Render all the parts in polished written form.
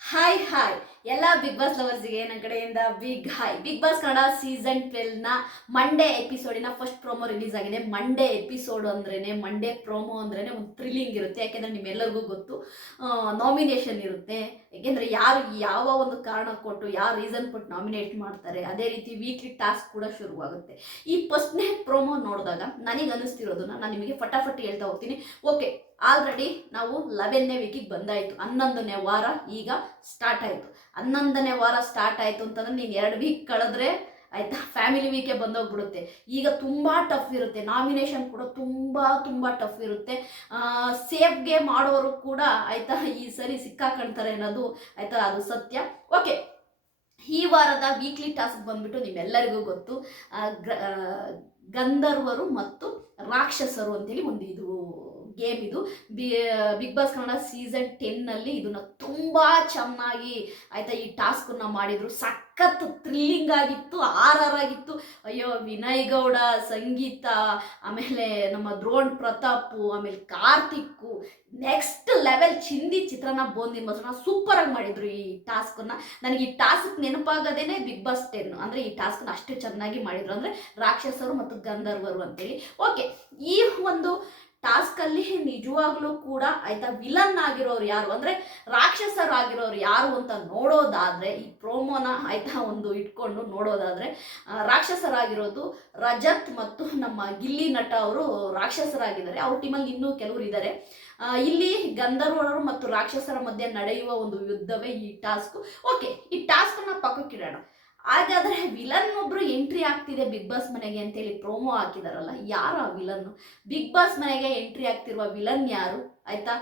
Hi hi ಎಲ್ಲ big boss ಲವರ್ಸ್ಗೆ ನನ್ನ ಕಡೆಯಿಂದ big hi. Big boss Kannada season 12ನ ಮಂಡೇ ಎಪಿಸೋಡಿನ ಫಸ್ಟ್ ಪ್ರೋಮೋ ರಿಲೀಸ್ ಆಗಿದೆ. ಮಂಡೇ ಎಪಿಸೋಡ್ ಅಂದ್ರೇನೆ, ಮಂಡೇ ಪ್ರೋಮೋ ಅಂದ್ರೇನೆ ಒಂದು ಥ್ರಿಲ್ಲಿಂಗ್ ಇರುತ್ತೆ. ಯಾಕೆಂದ್ರೆ ನಿಮ್ಮೆಲ್ಲರಿಗೂ ಗೊತ್ತು, ನಾಮಿನೇಷನ್ ಇರುತ್ತೆ. ಯಾಕೆಂದ್ರೆ ಯಾರು ಯಾವ ಒಂದು ಕಾರಣ ಕೊಟ್ಟು, ಯಾವ ರೀಸನ್ ಕೊಟ್ಟು ನಾಮಿನೇಟ್ ಮಾಡ್ತಾರೆ. ಅದೇ ರೀತಿ ವೀಕ್ಲಿ ಟಾಸ್ಕ್ ಕೂಡ ಶುರುವಾಗುತ್ತೆ. ಈ ಫಸ್ಟ್ನೇ ಪ್ರೋಮೋ ನೋಡಿದಾಗ ನನಗೆ ಅನಿಸ್ತಿರೋದನ್ನ ನಾನು ನಿಮಗೆ ಫಟಾಫಟ್ ಹೇಳ್ತಾ ಹೋಗ್ತೀನಿ. ಓಕೆ, ಆಲ್ರೆಡಿ ನಾವು 11ನೇ ವೀಕಿಗೆ ಬಂದಾಯಿತು. 11ನೇ ವಾರ ಈಗ ಸ್ಟಾರ್ಟ್ ಆಯಿತು. 11ನೇ ವಾರ ಸ್ಟಾರ್ಟ್ ಆಯಿತು ಅಂತಂದ್ರೆ ನೀನು 2 ವೀಕ್ ಕಳೆದ್ರೆ ಆಯಿತಾ, ಫ್ಯಾಮಿಲಿ ವೀಕೆ ಬಂದೋಗ್ಬಿಡುತ್ತೆ. ಈಗ ತುಂಬ ಟಫ್ ಇರುತ್ತೆ. ನಾಮಿನೇಷನ್ ಕೂಡ ತುಂಬ ಟಫ್ ಇರುತ್ತೆ. ಸೇಫ್ಗೆ ಮಾಡೋರು ಕೂಡ ಆಯಿತಾ ಈ ಸರಿ ಸಿಕ್ಕಾಕೊಳ್ತಾರೆ ಅನ್ನೋದು ಆಯಿತಾ, ಅದು ಸತ್ಯ. ಓಕೆ, ಈ ವಾರದ ವೀಕ್ಲಿ ಟಾಸ್ಕ್ ಬಂದ್ಬಿಟ್ಟು ನಿಮ್ಮೆಲ್ಲರಿಗೂ ಗೊತ್ತು, ಗಂಧರ್ವರು ಮತ್ತು ರಾಕ್ಷಸರು ಅಂತೇಳಿ ಒಂದು ಇದು ಗೇಮ್. ಇದು ಬಿಗ್ ಬಾಸ್ ಕನ್ನಡ ಸೀಸನ್ 10ನಲ್ಲಿ ಇದನ್ನ ತುಂಬ ಚೆನ್ನಾಗಿ ಆಯ್ತಾ ಈ ಟಾಸ್ಕನ್ನ ಮಾಡಿದ್ರು. ಸಖತ್ ಥ್ರಿಲ್ಲಿಂಗ್ ಆಗಿತ್ತು, ಆಗಿತ್ತು. ಅಯ್ಯೋ, ವಿನಯ್ ಗೌಡ, ಸಂಗೀತ, ಆಮೇಲೆ ನಮ್ಮ ದ್ರೋಣ್ ಪ್ರತಾಪ್, ಆಮೇಲೆ ಕಾರ್ತಿಕ್ಕು, ನೆಕ್ಸ್ಟ್ ಲೆವೆಲ್ ಚಿಂದಿ ಚಿತ್ರನ ಬೋಂದಿ ಮೊಸರನ್ನ ಸೂಪರ್ ಆಗಿ ಮಾಡಿದ್ರು ಈ ಟಾಸ್ಕನ್ನ. ನನಗೆ ಈ ಟಾಸ್ಕ್ ನೆನಪಾಗದೇನೆ ಬಿಗ್ ಬಾಸ್ 10 ಅಂದ್ರೆ ಈ ಟಾಸ್ಕ್ನ ಅಷ್ಟು ಚೆನ್ನಾಗಿ ಮಾಡಿದ್ರು, ಅಂದ್ರೆ ರಾಕ್ಷಸರು ಮತ್ತು ಗಂಧರ್ವರು ಅಂತೇಳಿ. ಓಕೆ, ಈ ಒಂದು ಟಾಸ್ಕ್ ಅಲ್ಲಿ ನಿಜವಾಗ್ಲೂ ಕೂಡ ಆಯ್ತಾ ವಿಲನ್ ಆಗಿರೋರು ಯಾರು, ಅಂದ್ರೆ ರಾಕ್ಷಸರಾಗಿರೋರು ಯಾರು ಅಂತ ನೋಡೋದಾದ್ರೆ, ಈ ಪ್ರೋಮೋನ ಆಯ್ತಾ ಒಂದು ಇಟ್ಕೊಂಡು ನೋಡೋದಾದ್ರೆ, ರಾಕ್ಷಸರಾಗಿರೋದು ರಜತ್ ಮತ್ತು ನಮ್ಮ ಗಿಲ್ಲಿ ನಟ ಅವರು ರಾಕ್ಷಸರಾಗಿದ್ದಾರೆ. ಅವ್ರ ಟೀಮಲ್ಲಿ ಇನ್ನೂ ಕೆಲವರು ಇದ್ದಾರೆ. ಇಲ್ಲಿ ಗಂಧರ್ವರು ಮತ್ತು ರಾಕ್ಷಸರ ಮಧ್ಯೆ ನಡೆಯುವ ಒಂದು ಯುದ್ಧವೇ ಈ ಟಾಸ್ಕ್. ಓಕೆ, ಈ ಟಾಸ್ಕ್ನ ಪಕ್ಕಕ್ಕಿಡೋಣ. ಹಾಗಾದ್ರೆ ವಿಲನ್ ಒಬ್ರು ಎಂಟ್ರಿ ಆಗ್ತಿದೆ ಬಿಗ್ ಬಾಸ್ ಮನೆಗೆ ಅಂತೇಳಿ ಪ್ರೋಮೋ ಹಾಕಿದಾರಲ್ಲ, ಯಾರು ಆ ವಿಲನ್? ಬಿಗ್ ಬಾಸ್ ಮನೆಗೆ ಎಂಟ್ರಿ ಆಗ್ತಿರುವ ವಿಲನ್ ಯಾರು ಆಯ್ತಾ?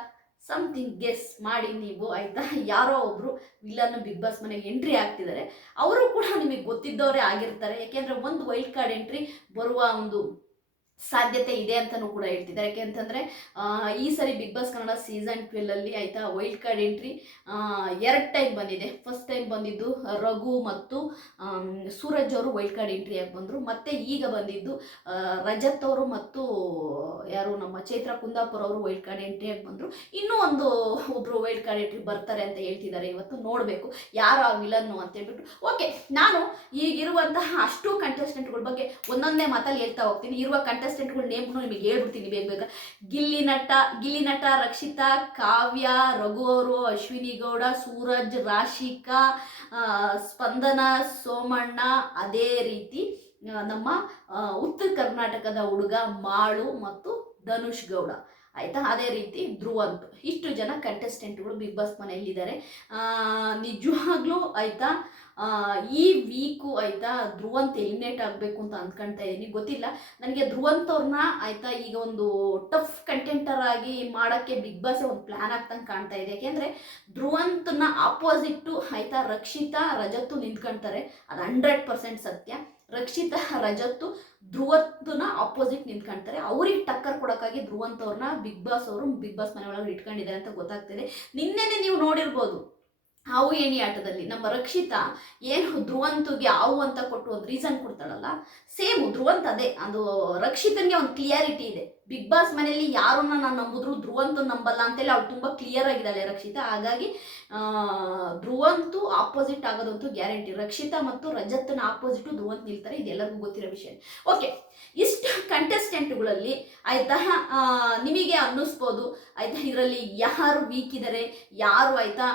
ಸಮಥಿಂಗ್ ಗೆಸ್ ಮಾಡಿ ನೀವು ಆಯ್ತಾ. ಯಾರೋ ಒಬ್ರು ವಿಲನ್ ಬಿಗ್ ಬಾಸ್ ಮನೆಗೆ ಎಂಟ್ರಿ ಆಗ್ತಿದ್ದಾರೆ. ಅವರು ಕೂಡ ನಿಮಗೆ ಗೊತ್ತಿದ್ದವರೇ ಆಗಿರ್ತಾರೆ. ಯಾಕೆಂದ್ರೆ ಒಂದು ವೈಲ್ಡ್ ಕಾರ್ಡ್ ಎಂಟ್ರಿ ಬರುವ ಒಂದು ಸಾಧ್ಯತೆ ಇದೆ ಅಂತಲೂ ಕೂಡ ಹೇಳ್ತಿದ್ದಾರೆ. ಯಾಕೆ ಅಂತಂದರೆ ಈ ಸರಿ ಬಿಗ್ ಬಾಸ್ ಕನ್ನಡ ಸೀಸನ್ 12ಅಲ್ಲಿ ಆಯಿತಾ ವೈಲ್ಡ್ ಕಾರ್ಡ್ ಎಂಟ್ರಿ 2 ಟೈಮ್ ಬಂದಿದೆ. ಫಸ್ಟ್ ಟೈಮ್ ಬಂದಿದ್ದು ರಘು ಮತ್ತು ಸೂರಜ್ ಅವರು ವೈಲ್ಡ್ ಕಾರ್ಡ್ ಎಂಟ್ರಿಯಾಗಿ ಬಂದರು. ಮತ್ತು ಈಗ ಬಂದಿದ್ದು ರಜತ್ ಅವರು ಮತ್ತು ಯಾರು ನಮ್ಮ ಚೈತ್ರ ಕುಂದಾಪುರ ಅವರು ವೈಲ್ಡ್ ಕಾರ್ಡ್ ಎಂಟ್ರಿಯಾಗಿ ಬಂದರು. ಇನ್ನೂ ಒಬ್ಬರು ವೈಲ್ಡ್ ಕಾರ್ಡ್ ಎಂಟ್ರಿ ಬರ್ತಾರೆ ಅಂತ ಹೇಳ್ತಿದ್ದಾರೆ. ಇವತ್ತು ನೋಡಬೇಕು ಯಾರು ಆ ವಿಲನ್ನು ಅಂತ ಹೇಳ್ಬಿಟ್ಟು. ಓಕೆ, ನಾನು ಈಗಿರುವಂತಹ ಅಷ್ಟು ಕಂಟೆಸ್ಟೆಂಟ್ಗಳ ಬಗ್ಗೆ ಒಂದೊಂದೇ ಮಾತಲ್ಲಿ ಹೇಳ್ತಾ ಹೋಗ್ತೀನಿ. ಇರುವ ಕಂಟೆಸ್ಟೆಂಟ್ಗಳ ನೇಮ್ನು ನಿಮಗೆ ಹೇಳ್ಬಿಡ್ತೀನಿ ಬೇಗ. ಗಿಲ್ಲಿ ನಟ, ರಕ್ಷಿತಾ, ಕಾವ್ಯ, ರಘು ಅವರು, ಅಶ್ವಿನಿ ಗೌಡ, ಸೂರಜ್, ರಾಶಿಕಾ, ಸ್ಪಂದನ, ಸೋಮಣ್ಣ, ಅದೇ ರೀತಿ ನಮ್ಮ ಉತ್ತರ ಕರ್ನಾಟಕದ ಹುಡುಗ ಮಾಳು ಮತ್ತು ಧನುಷ್ ಗೌಡ ಆಯ್ತಾ, ಅದೇ ರೀತಿ ಧ್ರುವಂತ್. ಇಷ್ಟು ಜನ ಕಂಟೆಸ್ಟೆಂಟ್ಗಳು ಬಿಗ್ ಬಾಸ್ ಮನೆಯಲ್ಲಿದ್ದಾರೆ. ನಿಜವಾಗ್ಲೂ ಆಯ್ತಾ ಈ ವೀಕು ಆಯ್ತಾ ಧ್ರುವಂತ್ ಎಲಿಮಿನೇಟ್ ಆಗಬೇಕು ಅಂತ ಅಂದ್ಕೊಳ್ತಾ ಇದ್ದೀನಿ. ಗೊತ್ತಿಲ್ಲ ನನಗೆ ಧ್ರುವಂತ್ ಅವ್ರನ್ನ ಆಯ್ತಾ ಈಗ ಒಂದು ಟಫ್ ಕಂಟೆಂಟರ್ ಆಗಿ ಮಾಡೋಕ್ಕೆ ಬಿಗ್ ಬಾಸ್ ಒಂದು ಪ್ಲಾನ್ ಆಗ್ತಂಗೆ ಕಾಣ್ತಾ ಇದೆ. ಯಾಕೆಂದರೆ ಧ್ರುವಂತ್ನ ಆಪೋಸಿಟ್ಟು ಆಯ್ತಾ ರಕ್ಷಿತಾ, ರಜತ್ತು ನಿಂತ್ಕೊಳ್ತಾರೆ. ಅದು 100% ಸತ್ಯ. ರಕ್ಷಿತಾ, ರಜತ್ತು ಧ್ರುವಂತ್ನ ಆಪೋಸಿಟ್ ನಿಂತ್ಕೊಳ್ತಾರೆ. ಅವ್ರಿಗೆ ಟಕ್ಕರ್ ಕೊಡೋಕ್ಕಾಗಿ ಧ್ರುವಂತ್ ಅವ್ರನ್ನ ಬಿಗ್ ಬಾಸ್ ಮನೆ ಒಳಗಡೆ ಇಟ್ಕೊಂಡಿದ್ದಾರೆ ಅಂತ ಗೊತ್ತಾಗ್ತಿದೆ. ನಿನ್ನೆನೆ ನೀವು ನೋಡಿರ್ಬೋದು ಹಾವು ಏಣಿ ಆಟದಲ್ಲಿ ನಮ್ಮ ರಕ್ಷಿತಾ ಏನು ಧ್ರುವಂತ್ಗೆ ಹಾವು ಅಂತ ಕೊಟ್ಟು ಒಂದು ರೀಸನ್ ಕೊಡ್ತಾಳಲ್ಲ, ಸೇಮ್ ಧ್ರುವಂತ್ ಅದೇ. ಅದು ರಕ್ಷಿತನ್ಗೆ ಒಂದು ಕ್ಲಿಯಾರಿಟಿ ಇದೆ. ಬಿಗ್ ಬಾಸ್ ಮನೆಯಲ್ಲಿ ಯಾರನ್ನ ನಾನು ನಂಬಿದ್ರು ಧ್ರುವಂತ್ ನಂಬಲ್ಲ ಅಂತೇಳಿ ಅವಳು ತುಂಬ ಕ್ಲಿಯರ್ ಆಗಿದ್ದಾಳೆ ರಕ್ಷಿತಾ. ಹಾಗಾಗಿ ಧ್ರುವಂತು ಆಪೋಸಿಟ್ ಆಗೋದಂತೂ ಗ್ಯಾರಂಟಿ. ರಕ್ಷಿತಾ ಮತ್ತು ರಜತ್ನ ಆಪೋಸಿಟು ಧ್ರುವಂತ್ ನಿಲ್ತಾರೆ, ಇದೆಲ್ಲರಿಗೂ ಗೊತ್ತಿರೋ ವಿಷಯ. ಓಕೆ, ಇಷ್ಟು ಕಂಟೆಸ್ಟೆಂಟ್ಗಳಲ್ಲಿ ಆಯ್ತಾ ನಿಮಗೆ ಅನ್ನಿಸ್ಬೋದು ಆಯ್ತಾ ಇದರಲ್ಲಿ ಯಾರು ವೀಕ್ ಇದ್ದಾರೆ, ಯಾರು ಆಯ್ತಾ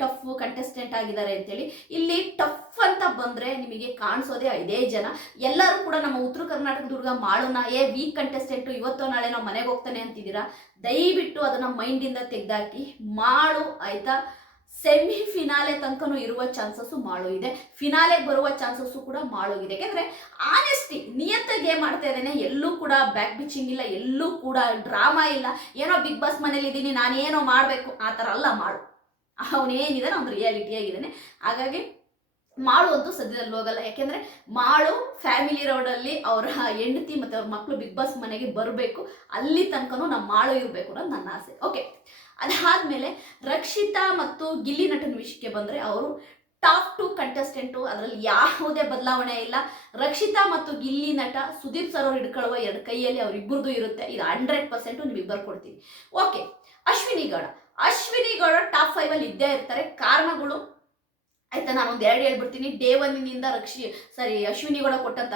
ಟಫ್ ಕಂಟೆಸ್ಟೆಂಟ್ ಆಗಿದ್ದಾರೆ ಅಂತೇಳಿ. ಇಲ್ಲಿ ಟಫ್ ಅಂತ ಬಂದರೆ ನಿಮಗೆ ಕಾಣಿಸೋದೇ 5 ಜನ. ಎಲ್ಲರೂ ಕೂಡ ನಮ್ಮ ಉತ್ತರ ಕರ್ನಾಟಕದ ಹುಡುಗ ಮಾಳುನ ವೀಕ್ ಕಂಟೆಸ್ಟೆಂಟು ಇವತ್ತೋ ನಾಳೆ ನಾವು ಮನೆಗೆ ಹೋಗ್ತಾನೆ ಅಂತಿದ್ದೀರಾ. ದಯವಿಟ್ಟು ಅದನ್ನು ಮೈಂಡಿಂದ ತೆಗೆದಾಕಿ. ಮಾಳು ಆಯ್ತಾ ಸೆಮಿ ಫಿನಾಲೆ ತನಕನೂ ಇರುವ ಚಾನ್ಸಸ್ಸು ಮಾಳು ಇದೆ, ಫಿನಾಲೆಗೆ ಬರುವ ಚಾನ್ಸಸ್ಸು ಕೂಡ ಮಾಳೋಗಿದೆ. ಯಾಕೆಂದರೆ ಆನೆಸ್ಟಿ ನಿಯತ್ತಾಗಿ ಏನು ಮಾಡ್ತಾ ಇದ್ದೇನೆ, ಎಲ್ಲೂ ಕೂಡ ಬ್ಯಾಕ್ ಬಿಚ್ಚಿಂಗ್ ಇಲ್ಲ, ಎಲ್ಲೂ ಕೂಡ ಡ್ರಾಮಾ ಇಲ್ಲ. ಏನೋ ಬಿಗ್ ಬಾಸ್ ಮನೇಲಿ ಇದ್ದೀನಿ ನಾನೇನೋ ಮಾಡಬೇಕು ಆ ಥರ ಅಲ್ಲ ಮಾಳು. ಅವನೇನಿದ್ದಾನೆ ಅವ್ನು ರಿಯಾಲಿಟಿಯಾಗಿದ್ದಾನೆ. ಹಾಗಾಗಿ ಮಾಳು ಅಂತೂ ಸದ್ಯದಲ್ಲಿ ಹೋಗಲ್ಲ. ಯಾಕೆಂದರೆ ಮಾಳು ಫ್ಯಾಮಿಲಿ ರೋಡಲ್ಲಿ ಅವರ ಹೆಂಡತಿ ಮತ್ತು ಅವ್ರ ಮಕ್ಕಳು ಬಿಗ್ ಬಾಸ್ ಮನೆಗೆ ಬರಬೇಕು. ಅಲ್ಲಿ ತನಕನೂ ನಮ್ಮ ಮಾಳು ಇರಬೇಕು ಅನ್ನೋದು ನನ್ನ ಆಸೆ. ಓಕೆ, ಅದಾದಮೇಲೆ ರಕ್ಷಿತಾ ಮತ್ತು ಗಿಲ್ಲಿ ನಟನ ವಿಷಯಕ್ಕೆ ಬಂದರೆ ಅವರು ಟಾಪ್ 2 ಕಂಟೆಸ್ಟೆಂಟು, ಅದರಲ್ಲಿ ಯಾವುದೇ ಬದಲಾವಣೆ ಇಲ್ಲ. ರಕ್ಷಿತಾ ಮತ್ತು ಗಿಲ್ಲಿ ನಟ ಸುದೀಪ್ ಸರ್ ಅವರು ಹಿಡ್ಕೊಳ್ಳುವ 2 ಕೈಯಲ್ಲಿ ಅವರಿಬ್ಬರದು ಇರುತ್ತೆ. ಇದು 100% ನಿಮಗೆ ಬರ್ಕೊಡ್ತೀನಿ. ಓಕೆ, ಅಶ್ವಿನಿ ಗೌಡ ಗೌಡ ಟಾಪ್ 5 ಅಲ್ಲಿ ಇದ್ದೇ ಇರ್ತಾರೆ. ಕಾರಣಗಳು ಆಯ್ತಾ, ನಾನು ಒಂದು 2 ಹೇಳ್ಬಿಡ್ತೀನಿ. ಡೇ 1 ಅಶ್ವಿನಿ ಗೌಡ ಕೊಟ್ಟಂತ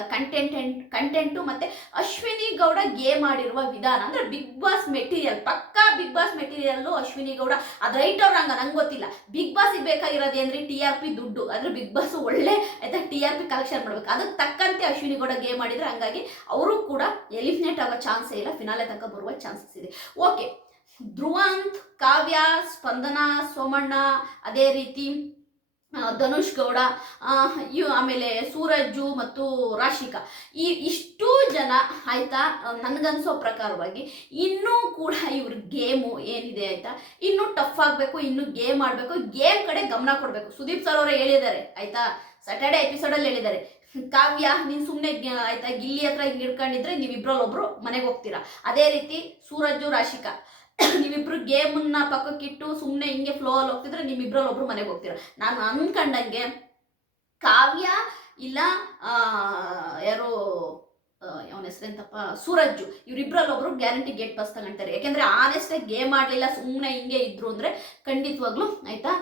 ಕಂಟೆಂಟು ಮತ್ತೆ ಅಶ್ವಿನಿ ಗೌಡ ಗೇಮ್ ಆಡಿರುವ ವಿಧಾನ, ಅಂದ್ರೆ ಬಿಗ್ ಬಾಸ್ ಮೆಟೀರಿಯಲ್, ಪಕ್ಕಾ Bigg Boss material Ashwini Gowda. ಅದು ರೈಟ್ ಅವ್ರ ನಂಗೆ ಗೊತ್ತಿಲ್ಲ. ಬಿಗ್ ಬಾಸ್ ಬೇಕಾಗಿರೋದೇನ್ರಿ TRP ದುಡ್ಡು, ಅಂದ್ರೆ ಬಿಗ್ ಬಾಸ್ ಒಳ್ಳೆ ಆಯ್ತಾ TRP ಕಲೆಕ್ಷನ್ ಮಾಡ್ಬೇಕು, ಅದಕ್ಕೆ ತಕ್ಕಂತೆ ಅಶ್ವಿನಿ ಗೌಡ ಗೇಮ್ ಮಾಡಿದ್ರೆ ಹಂಗಾಗಿ ಅವರು ಕೂಡ ಎಲಿಮಿನೇಟ್ ಆಗೋ ಚಾನ್ಸೇ ಇಲ್ಲ, ಫಿನಾಲೆ ತನಕ ಬರುವ ಚಾನ್ಸಸ್ ಇದೆ. ಓಕೆ, ಧ್ರುವಂತ್, ಕಾವ್ಯ, ಸ್ಪಂದನಾ, ಸೋಮಣ್ಣ, ಅದೇ ರೀತಿ ಧನುಷ್ ಗೌಡ, ಆಮೇಲೆ ಸೂರಜ್ಜು ಮತ್ತು ರಾಶಿಕಾ, ಇಷ್ಟು ಜನ ಆಯ್ತಾ, ನನಗನ್ಸೋ ಪ್ರಕಾರವಾಗಿ ಇನ್ನೂ ಕೂಡ ಇವ್ರ ಗೇಮು ಏನಿದೆ ಆಯ್ತಾ, ಇನ್ನೂ ಟಫ್ ಆಗಬೇಕು, ಇನ್ನೂ ಗೇಮ್ ಆಡಬೇಕು, ಗೇಮ್ ಕಡೆ ಗಮನ ಕೊಡಬೇಕು. ಸುದೀಪ್ ಸರ್ ಅವರೇ ಹೇಳಿದ್ದಾರೆ ಆಯ್ತಾ, ಸ್ಯಾಟರ್ಡೆ ಎಪಿಸೋಡಲ್ಲಿ ಹೇಳಿದ್ದಾರೆ, ಕಾವ್ಯ ನೀನು ಸುಮ್ಮನೆ ಆಯ್ತಾ ಗಿಲ್ಲಿ ಹತ್ರ ಹಿಂಗೆ ಹಿಡ್ಕೊಂಡಿದ್ರೆ ನೀವಿಬ್ರಲ್ಲಿ ಒಬ್ರು ಮನೆಗೆ ಹೋಗ್ತೀರಾ. ಅದೇ ರೀತಿ ಸೂರಜ್ಜು, ರಾಶಿಕಾ, ನೀವಿಬ್ರು ಗೇಮನ್ನ ಪಕ್ಕಕ್ಕಿಟ್ಟು ಸುಮ್ಮನೆ ಹಿಂಗೆ ಫ್ಲೋ ಅಲ್ಲಿ ಹೋಗ್ತಿದ್ರೆ ನಿಮ್ಮಿಬ್ರಲ್ಲಿ ಒಬ್ರು ಮನೆಗೆ ಹೋಗ್ತೀರ. ನಾನು ಅನ್ಕೊಂಡಂಗೆ ಕಾವ್ಯ ಇಲ್ಲ ಯಾರೋ ಅವನ ಹೆಸರೆಂತಪ್ಪ ಸೂರಜ್ಜು, ಇವರಿಬ್ರಲ್ಲಿ ಒಬ್ರು ಗ್ಯಾರಂಟಿ ಗೇಟ್ ಪಾಸ್ ತಗೊಂತಾರೆ. ಯಾಕೆಂದ್ರೆ ಆನೆಸ್ಟಾಗಿ ಗೇಮ್ ಆಡಲಿಲ್ಲ, ಸುಮ್ಮನೆ ಹಿಂಗೆ ಇದ್ರು ಅಂದರೆ ಖಂಡಿತವಾಗ್ಲೂ ಆಯ್ತಾ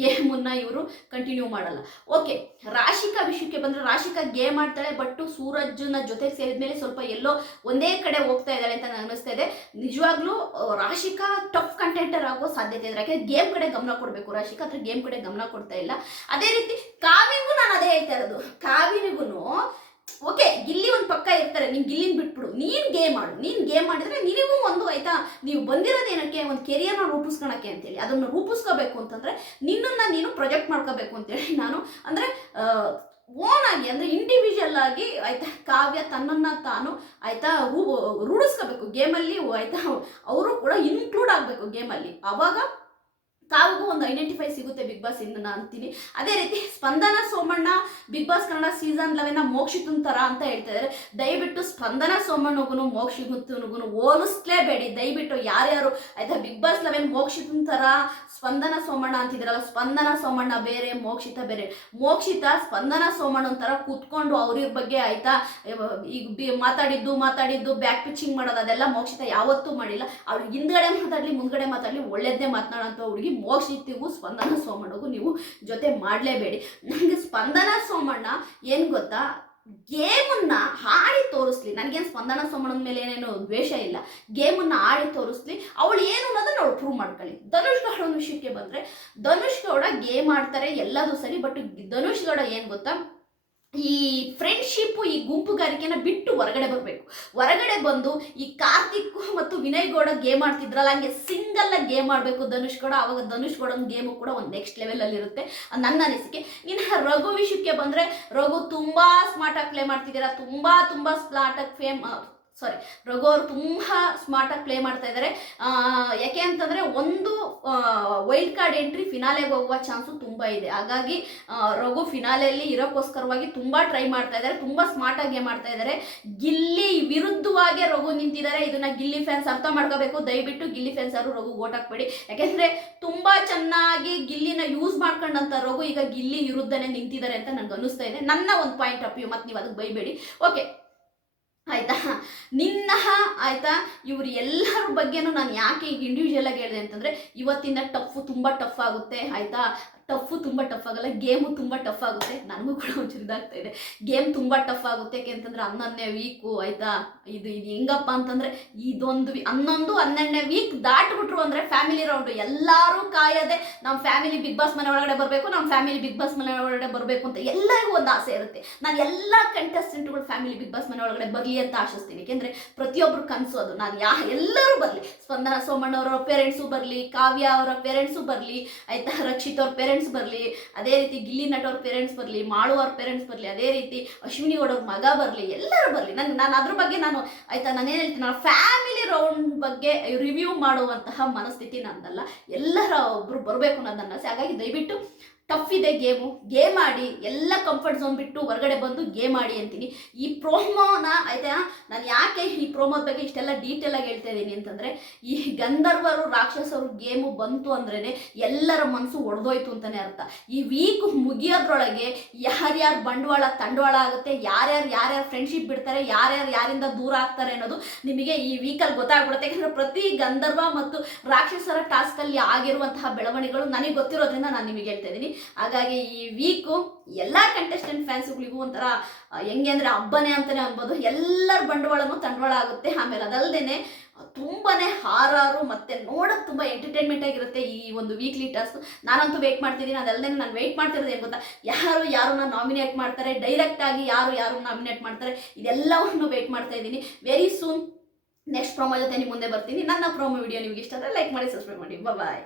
ಗೇಮನ್ನ ಇವರು ಕಂಟಿನ್ಯೂ ಮಾಡಲ್ಲ. ಓಕೆ, ರಾಶಿಕಾ ವಿಷಯಕ್ಕೆ ಬಂದರೆ ರಾಶಿಕಾ ಗೇಮ್ ಆಡ್ತಾಳೆ, ಬಟ್ ಸೂರಜ್ನ ಜೊತೆಗೆ ಸೇರಿದ್ಮೇಲೆ ಸ್ವಲ್ಪ ಎಲ್ಲೋ ಒಂದೇ ಕಡೆ ಹೋಗ್ತಾ ಇದ್ದಾಳೆ ಅಂತ ನನಗೆ ಅನಿಸ್ತಾ ಇದೆ. ನಿಜವಾಗ್ಲೂ ರಾಶಿಕಾ ಟಫ್ ಕಂಟೆಂಟರ್ ಆಗೋ ಸಾಧ್ಯತೆ ಇದೆ, ಯಾಕೆಂದ್ರೆ ಗೇಮ್ ಕಡೆ ಗಮನ ಕೊಡಬೇಕು. ರಾಶಿಕಾ ಹತ್ರ ಗೇಮ್ ಕಡೆ ಗಮನ ಕೊಡ್ತಾ ಇಲ್ಲ. ಅದೇ ರೀತಿ ಕಾವ್ಯಗೂ ನಾನು ಅದೇ ಹೇಳ್ತಾ ಇರೋದು, ಕಾವ್ಯನಿಗೂ ಓಕೆ ಗಿಲ್ಲಿ ಒಂದು ಪಕ್ಕ ಇರ್ತಾರೆ, ನೀನು ಗಿಲ್ಲಿನ ಬಿಟ್ಬಿಡು, ನೀನು ಗೇಮ್ ಮಾಡು, ನೀನು ಗೇಮ್ ಮಾಡಿದ್ರೆ ನಿನಗೂ ಒಂದು ಆಯ್ತಾ, ನೀವು ಬಂದಿರೋದೇನಕ್ಕೆ ಒಂದು ಕೆರಿಯರ್ನ ರೂಪಿಸ್ಕೊಳಕ್ಕೆ ಅಂತೇಳಿ, ಅದನ್ನು ರೂಪಿಸ್ಕೋಬೇಕು ಅಂತಂದ್ರೆ ನಿನ್ನನ್ನು ನೀನು ಪ್ರೊಜೆಕ್ಟ್ ಮಾಡ್ಕೋಬೇಕು ಅಂತೇಳಿ ನಾನು ಅಂದರೆ ಓನ್ ಆಗಿ ಅಂದರೆ ಇಂಡಿವಿಜುವಲ್ ಆಗಿ ಆಯ್ತಾ ಕಾವ್ಯ ತನ್ನನ್ನು ತಾನು ಆಯ್ತಾ ರೂಢಿಸ್ಕೋಬೇಕು ಗೇಮಲ್ಲಿ ಆಯ್ತಾ, ಅವರು ಕೂಡ ಇನ್ಕ್ಲೂಡ್ ಆಗಬೇಕು ಗೇಮಲ್ಲಿ, ಆವಾಗ ತಾವಿಗೂ ಒಂದು ಐಡೆಂಟಿಫೈ ಸಿಗುತ್ತೆ ಬಿಗ್ ಬಾಸ್ ಇಂದ ನಾನು ಅಂತೀನಿ. ಅದೇ ರೀತಿ Spandana Somanna big boss Kannada season 11 ಮೋಕ್ಷಿತನ್ ಥರ ಅಂತ ಹೇಳ್ತಾ ಇದ್ದಾರೆ. ದಯವಿಟ್ಟು ಸ್ಪಂದನಾ ಸೋಮಣ್ಣಗೂ ಮೋಕ್ಷಿತನಿಗೂ ಹೋಲಿಸ್ಲೇಬೇಡಿ ದಯವಿಟ್ಟು. ಯಾರ್ಯಾರು ಆಯ್ತಾ ಬಿಗ್ ಬಾಸ್ 11 ಮೋಕ್ಷಿತನ್ ಥರ ಸ್ಪಂದನಾ ಸೋಮಣ್ಣ ಅಂತಿದ್ರಲ್ಲ, ಸ್ಪಂದನಾ ಸೋಮಣ್ಣ ಬೇರೆ, ಮೋಕ್ಷಿತ ಬೇರೆ. ಮೋಕ್ಷಿತ ಸ್ಪಂದನಾ ಸೋಮಣ್ಣನ ಥರ ಕೂತ್ಕೊಂಡು ಅವ್ರ ಬಗ್ಗೆ ಆಯ್ತಾ ಈಗ ಮಾತಾಡಿದ್ದು ಬ್ಯಾಕ್ ಪಿಚಿಂಗ್ ಮಾಡೋದು ಅದೆಲ್ಲ ಮೋಕ್ಷಿತ ಯಾವತ್ತೂ ಮಾಡಿಲ್ಲ. ಅವ್ಳು ಹಿಂದ್ಗಡೆ ಮಾತಾಡಲಿ ಮುಂದ್ಗಡೆ ಮಾತಾಡಲಿ ಒಳ್ಳೇದೇ ಮಾತನಾಡೋಂಥ ಹುಡುಗಿ. ಮೋಕ್ಷಿತಿಗೂ ಸ್ಪಂದನಾ ಸೋಮಣ್ಣಗೂ ನೀವು ಜೊತೆ ಮಾಡಲೇಬೇಡಿ. ನನಗೆ ಸ್ಪಂದನಾ ಸೋಮಣ್ಣ ಏನು ಗೊತ್ತಾ, ಗೇಮನ್ನ ಆಡಿ ತೋರಿಸ್ಲಿ. ನನಗೇನು ಸ್ಪಂದನಾ ಸೋಮಣ್ಣನ ಮೇಲೆ ಏನೇನು ದ್ವೇಷ ಇಲ್ಲ, ಗೇಮನ್ನ ಆಡಿ ತೋರಿಸ್ಲಿ, ಅವಳು ಏನು ಅನ್ನೋದನ್ನ ಅವಳು ಪ್ರೂವ್ ಮಾಡ್ಕೊಳ್ಳಿ. ಧನುಷ್ ಗೌಡ ವಿಷಯಕ್ಕೆ ಬಂದರೆ, ಧನುಷ್ ಗೌಡ ಗೇಮ್ ಆಡ್ತಾರೆ ಎಲ್ಲದೂ ಸರಿ, ಬಟ್ ಧನುಷ್ ಗೌಡ ಏನು ಗೊತ್ತಾ, ಈ ಫ್ರೆಂಡ್ಶಿಪ್ಪು ಈ ಗುಂಪುಗಾರಿಕೆನ ಬಿಟ್ಟು ಹೊರಗಡೆ ಬರಬೇಕು. ಹೊರಗಡೆ ಬಂದು ಈ ಕಾರ್ತಿಕ್ ಮತ್ತು ವಿನಯ್ ಗೌಡ ಗೇಮ್ ಆಡ್ತಿದ್ರಲ್ಲ, ಹಂಗೆ ಸಿಂಗಲ್ ಆಗಿ ಗೇಮ್ ಆಡಬೇಕು ಧನುಷ್ ಗೌಡ. ಆವಾಗ ಧನುಷ್ ಗೌಡನ ಗೇಮು ಕೂಡ ಒಂದು ನೆಕ್ಸ್ಟ್ ಲೆವೆಲಲ್ಲಿ ಇರುತ್ತೆ, ನನ್ನ ಅನಿಸಿಕೆ. ಇನ್ನು ರಘು ವಿಷಯಕ್ಕೆ ಬಂದರೆ, ರಘು ತುಂಬ ಸ್ಮಾರ್ಟಾಗಿ ಪ್ಲೇ ಮಾಡ್ತಿದ್ದೀರಾ, ತುಂಬ ಸ್ಮಾರ್ಟಾಗಿ ರಘು ಅವರು ತುಂಬ ಸ್ಮಾರ್ಟಾಗಿ ಪ್ಲೇ ಮಾಡ್ತಾ ಇದ್ದಾರೆ. ಯಾಕೆ ಅಂತಂದರೆ ಒಂದು ವೈಲ್ಡ್ ಕಾರ್ಡ್ ಎಂಟ್ರಿ ಫಿನಾಲೆಗೆ ಹೋಗುವ ಚಾನ್ಸು ತುಂಬ ಇದೆ. ಹಾಗಾಗಿ ರಘು ಫಿನಾಲೆಯಲ್ಲಿ ಇರೋಕ್ಕೋಸ್ಕರವಾಗಿ ತುಂಬ ಟ್ರೈ ಮಾಡ್ತಾ ಇದ್ದಾರೆ, ತುಂಬ ಸ್ಮಾರ್ಟಾಗಿ ಗೇಮ್ ಮಾಡ್ತಾ ಇದ್ದಾರೆ. ಗಿಲ್ಲಿ ವಿರುದ್ಧವಾಗಿ ರಘು ನಿಂತಿದ್ದಾರೆ. ಇದನ್ನ ಗಿಲ್ಲಿ ಫ್ಯಾನ್ಸ್ ಅರ್ಥ ಮಾಡ್ಕೋಬೇಕು. ದಯವಿಟ್ಟು ಗಿಲ್ಲಿ ಫ್ಯಾನ್ಸ್ ಯಾರು ರಘು ಓಟ್ ಹಾಕ್ಬೇಡಿ. ಯಾಕೆಂದರೆ ತುಂಬ ಚೆನ್ನಾಗಿ ಗಿಲ್ಲಿನ ಯೂಸ್ ಮಾಡ್ಕೊಂಡಂಥ ರಘು ಈಗ ಗಿಲ್ಲಿ ವಿರುದ್ಧನೇ ನಿಂತಿದ್ದಾರೆ ಅಂತ ನನಗೆ ಅನ್ನಿಸ್ತಾ ಇದೆ. ನನ್ನ ಒಂದು ಪಾಯಿಂಟ್ ಆಫ್ ವ್ಯೂ, ಮತ್ತು ನೀವು ಅದಕ್ಕೆ ಬೈಬೇಡಿ. ಓಕೆ ಆಯಿತಾ, ಆಯಿತಾ ಇವರು ಎಲ್ಲರ ಬಗ್ಗೆನೂ ನಾನು ಯಾಕೆ ಈಗ ಇಂಡಿವಿಜುವಲ್ ಆಗಿ ಹೇಳಿದೆ ಅಂತಂದರೆ, ಇವತ್ತಿನ ತುಂಬ ಟಫ್ ಆಗುತ್ತೆ ಆಯಿತಾ. ತುಂಬ ಟಫ್ ಆಗಲ್ಲ, ಗೇಮು ತುಂಬ ಟಫ್ ಆಗುತ್ತೆ. ನನಗೂ ಕೂಡ ಒಂಚೂರು ಇದಾಗ್ತಾ ಇದೆ, ಗೇಮ್ ತುಂಬ ಟಫ್ ಆಗುತ್ತೆ. ಯಾಕೆಂತಂದ್ರೆ 11ನೇ ವೀಕು ಆಯಿತಾ. ಇದು ಹೆಂಗಪ್ಪ ಅಂತಂದರೆ, ಇದೊಂದು 11ನೇ ವೀಕ್ ದಾಟ್ಬಿಟ್ರು ಅಂದರೆ ಫ್ಯಾಮಿಲಿ ರೌಂಡು. ಎಲ್ಲರೂ ಕಾಯೋದೆ ನಮ್ಮ ಫ್ಯಾಮಿಲಿ ಬಿಗ್ ಬಾಸ್ ಮನೆ ಒಳಗಡೆ ಬರಬೇಕು, ನಮ್ಮ ಫ್ಯಾಮಿಲಿ ಬಿಗ್ ಬಾಸ್ ಮನೆ ಒಳಗಡೆ ಬರಬೇಕು ಅಂತ ಎಲ್ಲರಿಗೂ ಒಂದು ಆಸೆ ಇರುತ್ತೆ. ನಾನು ಎಲ್ಲ ಕಂಟೆಸ್ಟೆಂಟ್ಗಳು ಫ್ಯಾಮಿಲಿ ಬಿಗ್ ಬಾಸ್ ಮನೆ ಒಳಗಡೆ ಬರಲಿ ಅಂತ ಆಶಿಸ್ತೀನಿ. ಯಾಕೆಂದರೆ ಪ್ರತಿಯೊಬ್ಬರು ಕನಸು ಅದು. ನಾನು ಎಲ್ಲರೂ ಬರಲಿ, ಸ್ಪಂದನಾ ಸೋಮಣ್ಣ ಅವರ ಪೇರೆಂಟ್ಸು ಬರಲಿ, ಕಾವ್ಯ ಅವರ ಪೇರೆಂಟ್ಸು ಬರಲಿ ಆಯಿತಾ, ರಕ್ಷಿತ್ ಅವ್ರ ಪೇರೆಂಟ್ಸ್ ಬರಲಿ, ಅದೇ ರೀತಿ ಗಿಲ್ಲಿ ನಟ ಅವ್ರ ಪೇರೆಂಟ್ಸ್ ಬರಲಿ, ಮಾಳು ಅವ್ರ ಪೇರೆಂಟ್ಸ್ ಬರಲಿ, ಅದೇ ರೀತಿ ಅಶ್ವಿನಿ ಗೌಡ ಅವ್ರ ಮಗ ಬರಲಿ, ಎಲ್ಲರೂ ಬರಲಿ. ನಾನು ಅದ್ರ ಬಗ್ಗೆ ನಾನು ಆಯಿತಾ ನಾನೇನು ಹೇಳ್ತೀನಿ, ನಾನು ಫ್ಯಾಮಿಲಿ ರೌಂಡ್ ಬಗ್ಗೆ ರಿವ್ಯೂ ಮಾಡುವಂತಹ ಮನಸ್ಥಿತಿ ನಂದಲ್ಲ. ಎಲ್ಲರ ಒಬ್ಬರು ಬರಬೇಕು ಅನ್ನೋದು ನನ್ನ ಆಸೆ. ಹಾಗಾಗಿ ದಯವಿಟ್ಟು ಟಫ್ ಇದೆ ಗೇಮ್ ಆಡಿ, ಎಲ್ಲ ಕಂಫರ್ಟ್ ಝೋನ್ ಬಿಟ್ಟು ಹೊರಗಡೆ ಬಂದು ಗೇಮ್ ಆಡಿ ಅಂತೀನಿ. ಈ ಪ್ರೋಮೋನ ಆಯ್ತಾ, ನಾನು ಯಾಕೆ ಈ ಪ್ರೋಮೋದ ಬಗ್ಗೆ ಇಷ್ಟೆಲ್ಲ ಡೀಟೇಲ್ ಆಗಿ ಹೇಳ್ತಾ ಇದ್ದೀನಿ ಅಂತಂದರೆ, ಈ ಗಂಧರ್ವರು ರಾಕ್ಷಸರು ಗೇಮು ಬಂತು ಅಂದ್ರೇ ಎಲ್ಲರ ಮನಸ್ಸು ಒಡೆದೋಯ್ತು ಅಂತಲೇ ಅರ್ಥ. ಈ ವೀಕ್ ಮುಗಿಯೋದ್ರೊಳಗೆ ಯಾರ್ಯಾರು ತಂಡವಾಳ ಆಗುತ್ತೆ, ಯಾರ್ಯಾರು ಫ್ರೆಂಡ್ಶಿಪ್ ಬಿಡ್ತಾರೆ, ಯಾರಿಂದ ದೂರ ಆಗ್ತಾರೆ ಅನ್ನೋದು ನಿಮಗೆ ಈ ವೀಕಲ್ಲಿ ಗೊತ್ತಾಗ್ಬಿಡುತ್ತೆ. ಯಾಕಂದರೆ ಪ್ರತಿ ಗಂಧರ್ವ ಮತ್ತು ರಾಕ್ಷಸರ ಟಾಸ್ಕಲ್ಲಿ ಆಗಿರುವಂತಹ ಬೆಳವಣಿಗೆಗಳು ನನಗೆ ಗೊತ್ತಿರೋದ್ರಿಂದ ನಾನು ನಿಮಗೆ ಹೇಳ್ತಾ ಇದ್ದೀನಿ. ಹಾಗಾಗಿ ಈ ವೀಕು ಎಲ್ಲ ಕಂಟೆಸ್ಟೆಂಟ್ ಫ್ಯಾನ್ಸ್ಗಳಿಗೂ ಒಂಥರ ಹೆಂಗೆ ಅಂದರೆ ಹಬ್ಬನೇ ಅಂತಲೇ ಅನ್ಬೋದು. ಎಲ್ಲರ ತಂಡವಾಳ ಆಗುತ್ತೆ. ಆಮೇಲೆ ಅದಲ್ಲದೆ ತುಂಬಾನೇ ಹಾರಾರು ಮತ್ತೆ ನೋಡೋದು ತುಂಬ ಎಂಟರ್ಟೈನ್ಮೆಂಟ್ ಆಗಿರುತ್ತೆ ಈ ಒಂದು ವೀಕ್ಲಿ ಟಾಸ್ಕ್. ನಾನಂತೂ ವೆಯ್ಟ್ ಮಾಡ್ತಿದ್ದೀನಿ. ಅದಲ್ಲದೆ ನಾನು ವೆಯ್ಟ್ ಮಾಡ್ತಿರೋದು ಏನು ಗೊತ್ತಾ, ಯಾರನ್ನ ನಾಮಿನೇಟ್ ಮಾಡ್ತಾರೆ, ಡೈರೆಕ್ಟ್ ಆಗಿ ಯಾರು ನಾಮಿನೇಟ್ ಮಾಡ್ತಾರೆ, ಇದೆಲ್ಲವನ್ನು ವೆಯ್ಟ್ ಮಾಡ್ತಾ ಇದ್ದೀನಿ. ವೆರಿ ಸೂನ್ ನೆಕ್ಸ್ಟ್ ಪ್ರೋಮೋ ಜೊತೆ ನಿಮ್ಮ ಮುಂದೆ ಬರ್ತೀನಿ. ನನ್ನ ಪ್ರೋಮೋ ವಿಡಿಯೋ ನಿಮಗೆ ಇಷ್ಟ ಆದರೆ ಲೈಕ್ ಮಾಡಿ, ಸಬ್ಸ್ಕ್ರೈಬ್ ಮಾಡಿ. ಬಾಯ್.